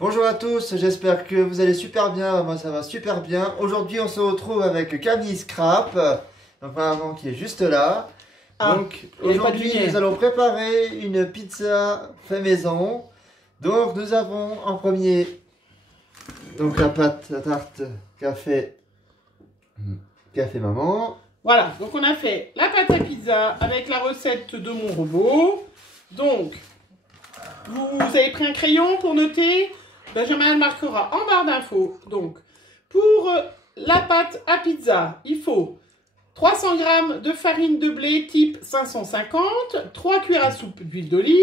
Bonjour à tous, j'espère que vous allez super bien, moi ça va super bien. Aujourd'hui on se retrouve avec Camille Scrap, donc maman qui est juste là. Donc aujourd'hui nous allons préparer une pizza fait maison. Donc nous avons en premier donc la pâte à tarte qu'a fait maman. Voilà, donc on a fait la pâte à pizza avec la recette de mon robot. Donc, vous avez pris un crayon pour noter. Benjamin le marquera en barre d'infos. Donc, pour la pâte à pizza, il faut 300 g de farine de blé type 550, 3 cuillères à soupe d'huile d'olive,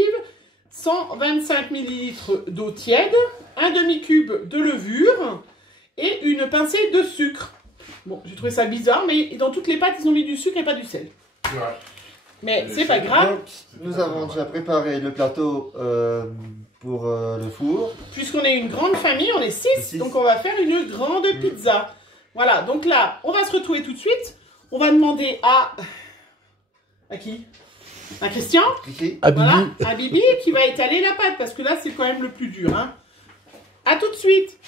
125 ml d'eau tiède, un demi-cube de levure et une pincée de sucre. Bon, j'ai trouvé ça bizarre, mais dans toutes les pâtes, ils ont mis du sucre et pas du sel. Ouais. Mais c'est pas grave. Donc, nous avons déjà préparé le plateau pour le four. Puisqu'on est une grande famille, on est 6, donc on va faire une grande pizza. Voilà, donc là, on va se retrouver tout de suite. On va demander à qui? À Christian. Voilà, à Bibi qui va étaler la pâte, parce que là, c'est quand même le plus dur. Hein. À tout de suite.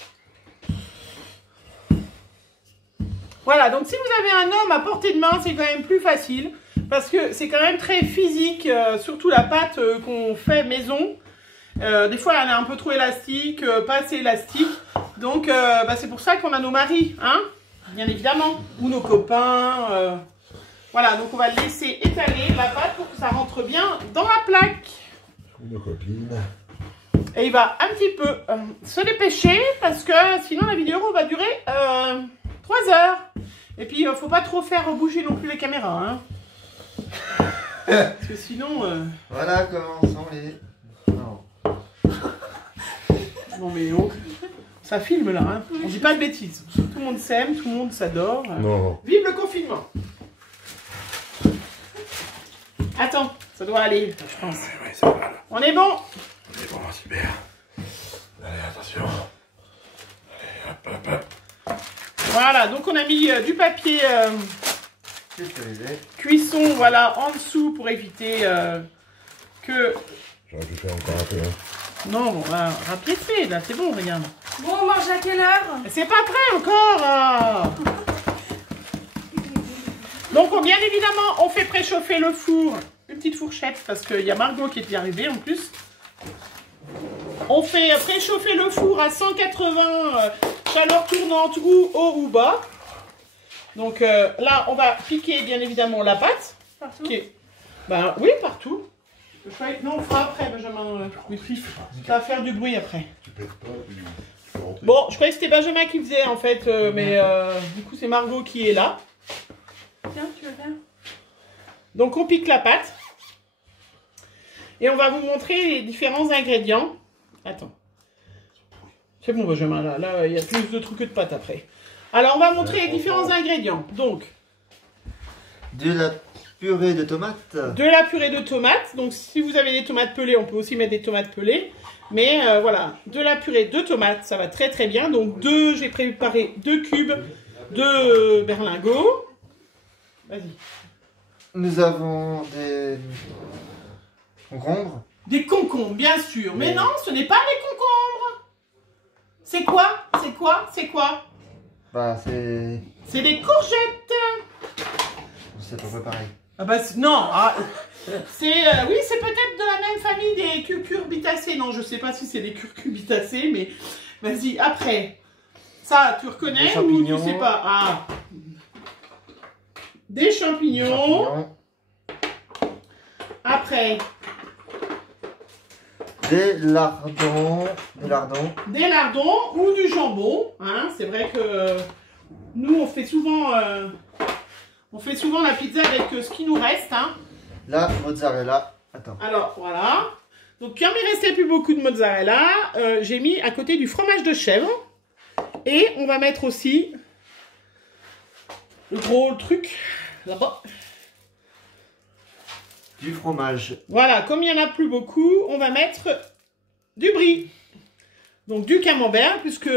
Voilà, donc si vous avez un homme à portée de main, c'est quand même plus facile. Parce que c'est quand même très physique, surtout la pâte qu'on fait maison. Des fois, elle est un peu trop élastique, pas assez élastique. Donc, c'est pour ça qu'on a nos maris, hein, bien évidemment. Ou nos copains. Voilà, donc on va laisser étaler la pâte pour que ça rentre bien dans la plaque. Ou nos copines. Et il va un petit peu se dépêcher parce que sinon la vidéo va durer 3 heures. Et puis, il ne faut pas trop faire bouger non plus les caméras. Hein. Parce que sinon... Voilà comment sont les... Non. Non mais oh, ça filme là. Hein. On dit pas de bêtises. Tout le monde s'aime, tout le monde s'adore. Non. Vive le confinement. Attends, ça doit aller, je pense. Ouais, ça va là. On est bon. On est bon, super. Allez, attention. Allez, hop, hop, hop. Voilà, donc on a mis du papier cuisson, voilà, en dessous pour éviter que... J'aurais pu faire encore un peu. Hein. Non, on va rapiécer, là, c'est bon, regarde. Bon, on mange à quelle heure? C'est pas prêt encore. Donc, bien évidemment, on fait préchauffer le four. Une petite fourchette, parce qu'il y a Margot qui est arrivée en plus. On fait préchauffer le four à 180 chaleur tournante ou haut ou bas. Donc là, on va piquer bien évidemment la pâte. Partout? Ben oui, partout. Non, on fera après, Benjamin. Ça va faire du bruit après. Tu pètes pas, tu rentres. Bon, je croyais que c'était Benjamin qui faisait en fait, mais du coup, c'est Margot qui est là. Tiens, tu veux faire? Donc, on pique la pâte. Et on va vous montrer les différents ingrédients. Attends. C'est bon, Benjamin, là, il y a plus de trucs que de pâte après. Alors, on va montrer les différents ingrédients. Donc, de la purée de tomates. De la purée de tomates. Donc, si vous avez des tomates pelées, on peut aussi mettre des tomates pelées. Mais voilà, de la purée de tomates, ça va très très bien. Donc, j'ai préparé 2 cubes de berlingot. Vas-y. Nous avons des concombres. Des concombres, bien sûr. Mais non, ce n'est pas les concombres. C'est quoi? C'est quoi? C'est quoi? Bah, c'est... C'est des courgettes. C'est à peu près pareil. Ah bah non. Ah, oui, c'est peut-être de la même famille des cucurbitacées. Non, je sais pas si c'est des cucurbitacées, mais vas-y, après. Ça, tu reconnais ou tu sais pas? Ah. Des champignons. Après. Des lardons. Des lardons ou du jambon. Hein, c'est vrai que nous, on fait souvent la pizza avec ce qui nous reste. Hein. La mozzarella. Attends. Alors, voilà. Donc, comme il restait plus beaucoup de mozzarella, j'ai mis à côté du fromage de chèvre. Et on va mettre aussi le gros truc là-bas. Du fromage. Voilà, comme il n'y en a plus beaucoup, on va mettre du brie. Donc du camembert, puisque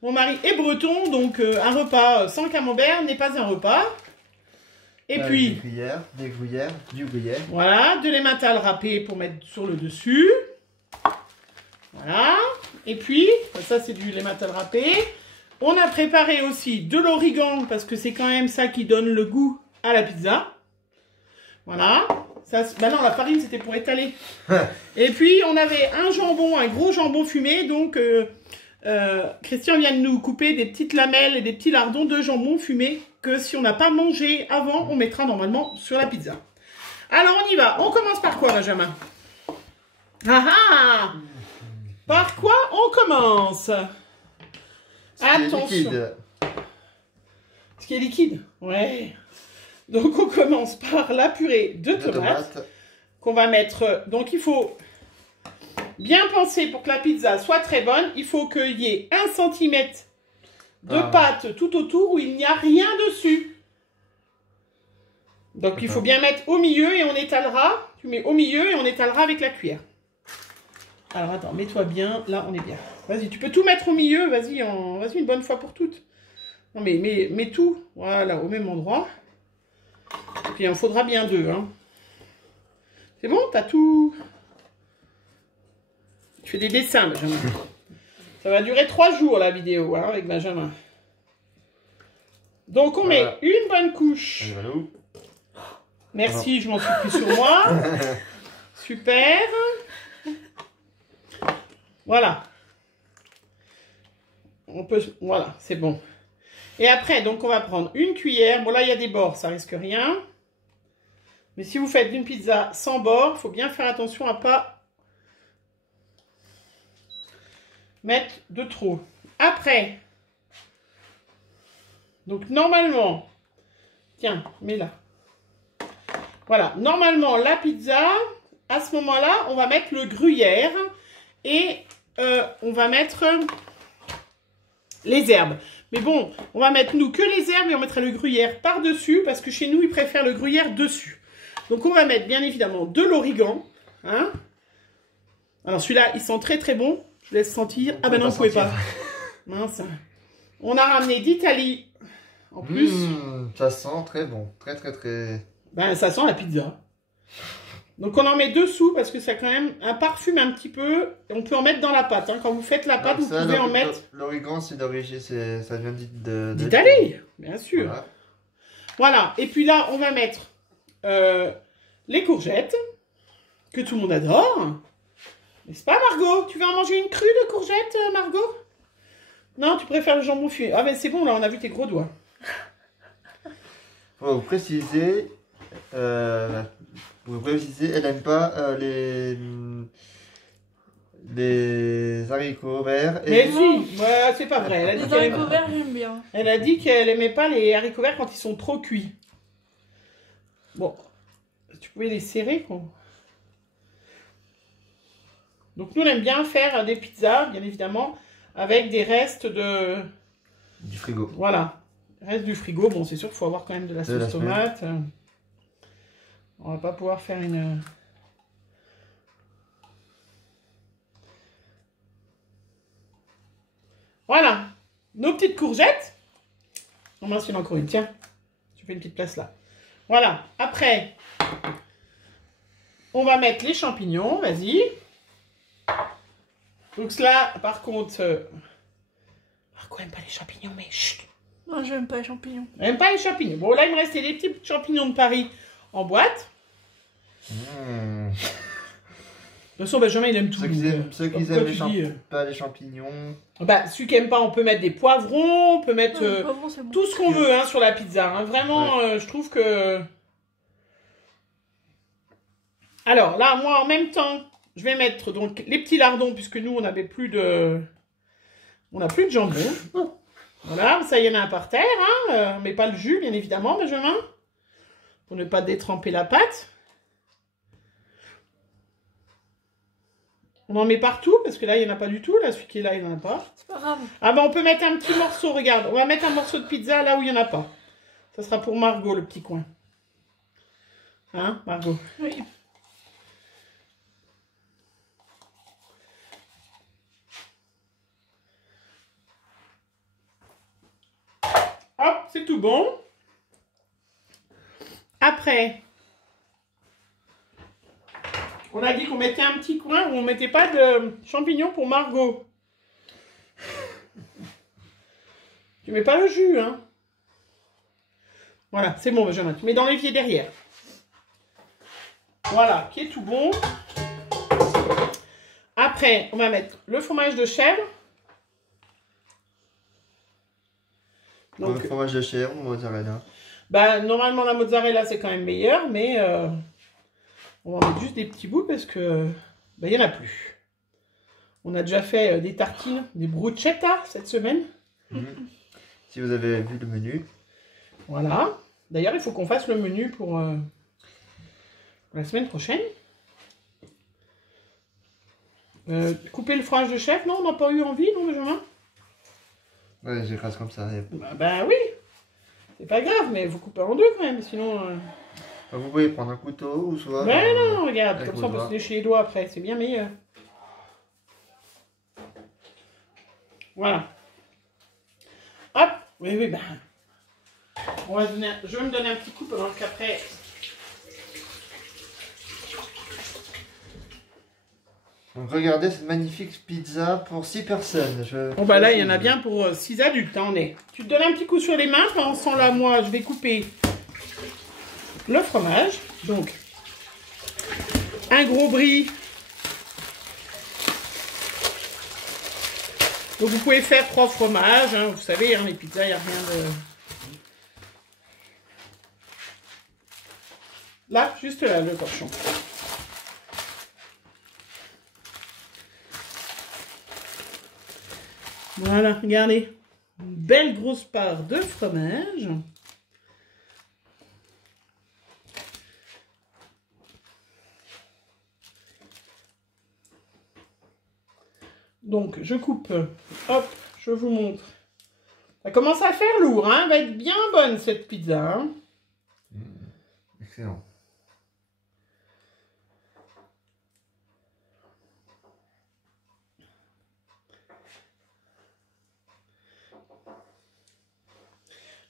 mon mari est breton, donc un repas sans camembert n'est pas un repas. Et puis, du gruyère. Voilà, de l'emmental râpé pour mettre sur le dessus. Voilà. Et puis, ça c'est du lait matal râpé. On a préparé aussi de l'origan, parce que c'est quand même ça qui donne le goût à la pizza. Voilà. Ça, bah non, la farine, c'était pour étaler. Et puis, on avait un jambon, un gros jambon fumé. Donc, Christian vient de nous couper des petites lamelles et des petits lardons de jambon fumé que si on n'a pas mangé avant, on mettra normalement sur la pizza. Alors, on y va. On commence par quoi, Benjamin? Ah ah! Par quoi on commence? Attention. Ce qui est liquide. Ouais. Donc on commence par la purée de tomates qu'on va mettre. Donc il faut bien penser pour que la pizza soit très bonne. Il faut qu'il y ait 1 cm de pâte tout autour où il n'y a rien dessus. Donc il faut bien mettre au milieu et on étalera. Tu mets au milieu et on étalera avec la cuillère. Alors attends, mets-toi bien. Là on est bien. Vas-y, tu peux tout mettre au milieu, vas-y une bonne fois pour toutes. Non mais mets tout, voilà, au même endroit. Puis il en faudra bien 2. Hein. C'est bon, t'as tout. Tu fais des dessins, Benjamin. Ça va durer 3 jours la vidéo, hein, avec Benjamin. Donc on met une bonne couche. Merci, je m'en suis pris sur moi. Super. Voilà. On peut, voilà, c'est bon. Et après, donc on va prendre une cuillère. Bon là, il y a des bords, ça risque rien. Mais si vous faites une pizza sans bord, il faut bien faire attention à ne pas mettre de trop. Après, donc normalement, tiens, mets-la. Voilà, normalement, la pizza, à ce moment-là, on va mettre le gruyère et on va mettre les herbes. Mais bon, on va mettre nous que les herbes et on mettra le gruyère par-dessus parce que chez nous, ils préfèrent le gruyère dessus. Donc, on va mettre bien évidemment de l'origan. Hein. Alors, celui-là, il sent très très bon. Je laisse sentir. Ah ben non, vous ne pouvez pas. Mince. On a ramené d'Italie en plus. Ça sent très bon. Très très très... Ben, ça sent la pizza. Donc, on en met dessous parce que ça a quand même un parfum un petit peu. On peut en mettre dans la pâte. Hein. Quand vous faites la pâte, vous pouvez en mettre... L'origan, c'est d'origine, ça vient d'Italie, bien sûr. Voilà. Et puis là, on va mettre les courgettes, que tout le monde adore. N'est-ce pas, Margot? Tu veux en manger une crue de courgettes, Margot? Non, tu préfères le jambon fumé. Ah ben c'est bon, là, on a vu tes gros doigts. Pour vous préciser, elle n'aime pas les haricots verts. Et... Mais si, ouais, c'est pas vrai. Les haricots verts, j'aime bien. Elle a dit qu'elle aimait pas les haricots verts quand ils sont trop cuits. Bon, tu pouvais les serrer, quoi. Donc nous, on aime bien faire des pizzas, bien évidemment, avec des restes du frigo. Voilà, reste du frigo. Bon, c'est sûr qu'il faut avoir quand même de la sauce tomate. On va pas pouvoir faire une... Voilà, nos petites courgettes. On m'en il y en a encore une, tiens. Tu fais une petite place là. Voilà, après, on va mettre les champignons, vas-y. Donc là, par contre, Marco aime pas les champignons, mais chut. Non, je n'aime pas les champignons. Elle n'aime pas les champignons. Bon, là, il me restait des petits champignons de Paris en boîte. De toute façon, Benjamin, il aime tout. Ceux qui n'aiment pas les champignons. Bah, celui qui n'aime pas, on peut mettre des poivrons, on peut mettre poivrons, bon. tout ce qu'on veut hein, sur la pizza. Hein. Vraiment, je trouve que... Alors, là, moi, en même temps, je vais mettre donc les petits lardons, puisque nous, on n'avait plus de... On n'a plus de jambon. Voilà, ça, il y en a un par terre. Hein. Mais pas le jus, bien évidemment, Benjamin. Pour ne pas détremper la pâte. On en met partout, parce que là, il n'y en a pas du tout. Là, celui qui est là, il n'y en a pas. C'est pas grave. Ah ben, on peut mettre un petit morceau, regarde. On va mettre un morceau de pizza là où il n'y en a pas. Ça sera pour Margot, le petit coin. Hein, Margot? Oui. Hop, c'est tout bon. Après... On a dit qu'on mettait un petit coin où on ne mettait pas de champignons pour Margot. Tu mets pas le jus, hein. Voilà, c'est bon, Benjamin. Tu mets dans l'évier derrière. Voilà, qui est tout bon. Après, on va mettre le fromage de chèvre. Donc, le fromage de chèvre ou mozzarella? Bah, normalement, la mozzarella, c'est quand même meilleur, mais on va mettre juste des petits bouts parce que bah, il n'y en a plus. On a déjà fait des tartines, des bruschetta cette semaine. Si vous avez vu le menu. Voilà. D'ailleurs, il faut qu'on fasse le menu pour la semaine prochaine. Couper le fromage de chèvre, non? On n'a pas eu envie, non, Benjamin? Ouais, j'écrase comme ça. Bah oui. C'est pas grave, mais vous coupez en deux quand même, sinon... Vous pouvez prendre un couteau ou soit... Mais non, regarde, comme ça on peut se lécher les doigts après, c'est bien meilleur. Voilà. Hop, oui, ben... On va donner, je vais me donner un petit coup pendant qu'après... Donc regardez cette magnifique pizza pour 6 personnes. Bon bah là il y en a bien pour 6 adultes, hein, on est. Tu te donnes un petit coup sur les mains, pendant ce temps-là moi je vais couper le fromage. Donc un gros brie. Donc vous pouvez faire 3 fromages, hein, vous savez, hein, les pizzas, il n'y a rien de... Là, juste là, le torchon. Voilà, regardez. Une belle grosse part de fromage. Donc, je coupe. Hop, je vous montre. Ça commence à faire lourd, hein. Elle va être bien bonne, cette pizza. Hein. Excellent.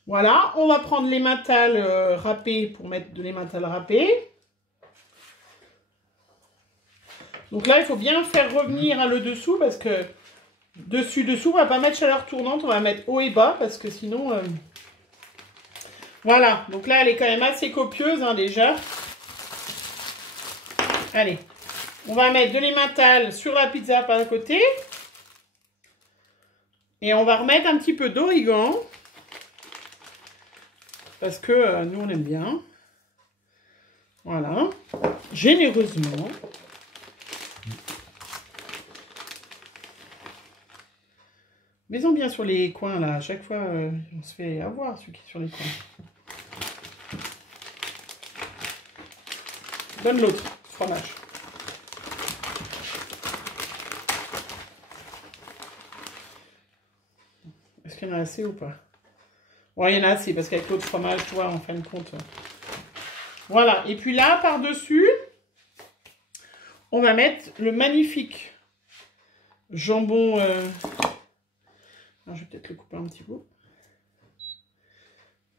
Voilà, on va prendre l'emmental râpé pour mettre de l'emmental râpé. Donc là, il faut bien faire revenir le dessous parce que dessous, on va pas mettre chaleur tournante, on va mettre haut et bas parce que sinon... Voilà, donc là, elle est quand même assez copieuse hein, déjà. Allez, on va mettre de l'emmental sur la pizza par côté. Et on va remettre un petit peu d'origan. Parce que nous, on aime bien. Voilà. Généreusement. Mets-en bien sur les coins, là. À chaque fois, on se fait avoir, celui qui est sur les coins. Donne l'autre, fromage. Est-ce qu'il y en a assez ou pas? Ouais, il y en a assez, parce qu'avec l'autre fromage, tu vois, en fin de compte. Voilà, et puis là, par-dessus, on va mettre le magnifique jambon... Alors, je vais peut-être le couper un petit peu.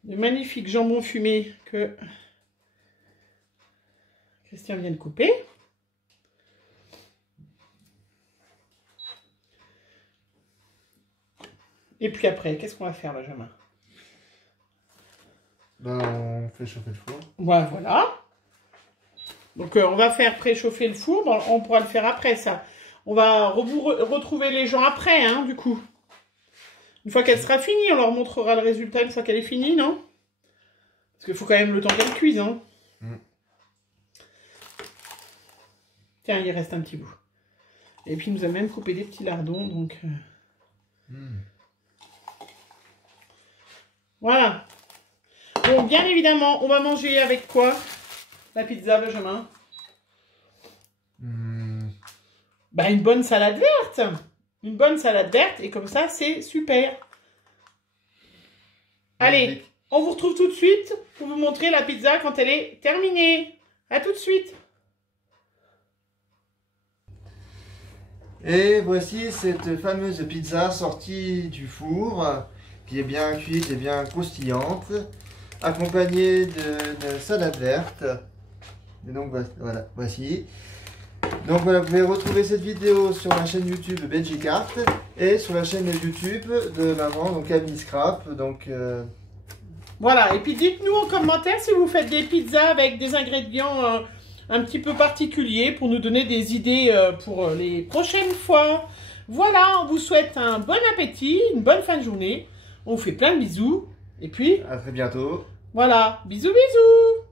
Le magnifique jambon fumé que Christian vient de couper. Et puis après, qu'est-ce qu'on va faire, Benjamin? Ben, on fait chauffer le four. Voilà. Donc, on va faire préchauffer le four. Bon, on pourra le faire après, ça. On va retrouver les gens après, hein, du coup. Une fois qu'elle sera finie, on leur montrera le résultat une fois qu'elle est finie, non? Parce qu'il faut quand même le temps qu'elle cuise, hein. Tiens, il reste un petit bout. Et puis, il nous a même coupé des petits lardons, donc... Voilà. Bon, bien évidemment, on va manger avec quoi? La pizza, Benjamin? Bah, une bonne salade verte. Une bonne salade verte, et comme ça, c'est super. Allez, on vous retrouve tout de suite pour vous montrer la pizza quand elle est terminée. À tout de suite. Et voici cette fameuse pizza sortie du four, qui est bien cuite et bien croustillante, accompagnée de salade verte. Et donc voilà, voici. Donc voilà, vous pouvez retrouver cette vidéo sur la chaîne YouTube Vegicart et sur la chaîne YouTube de maman, donc Camille Scrap. Donc voilà, et puis dites-nous en commentaire si vous faites des pizzas avec des ingrédients un petit peu particuliers pour nous donner des idées pour les prochaines fois. Voilà, on vous souhaite un bon appétit, une bonne fin de journée. On vous fait plein de bisous. Et puis, à très bientôt. Voilà, bisous bisous.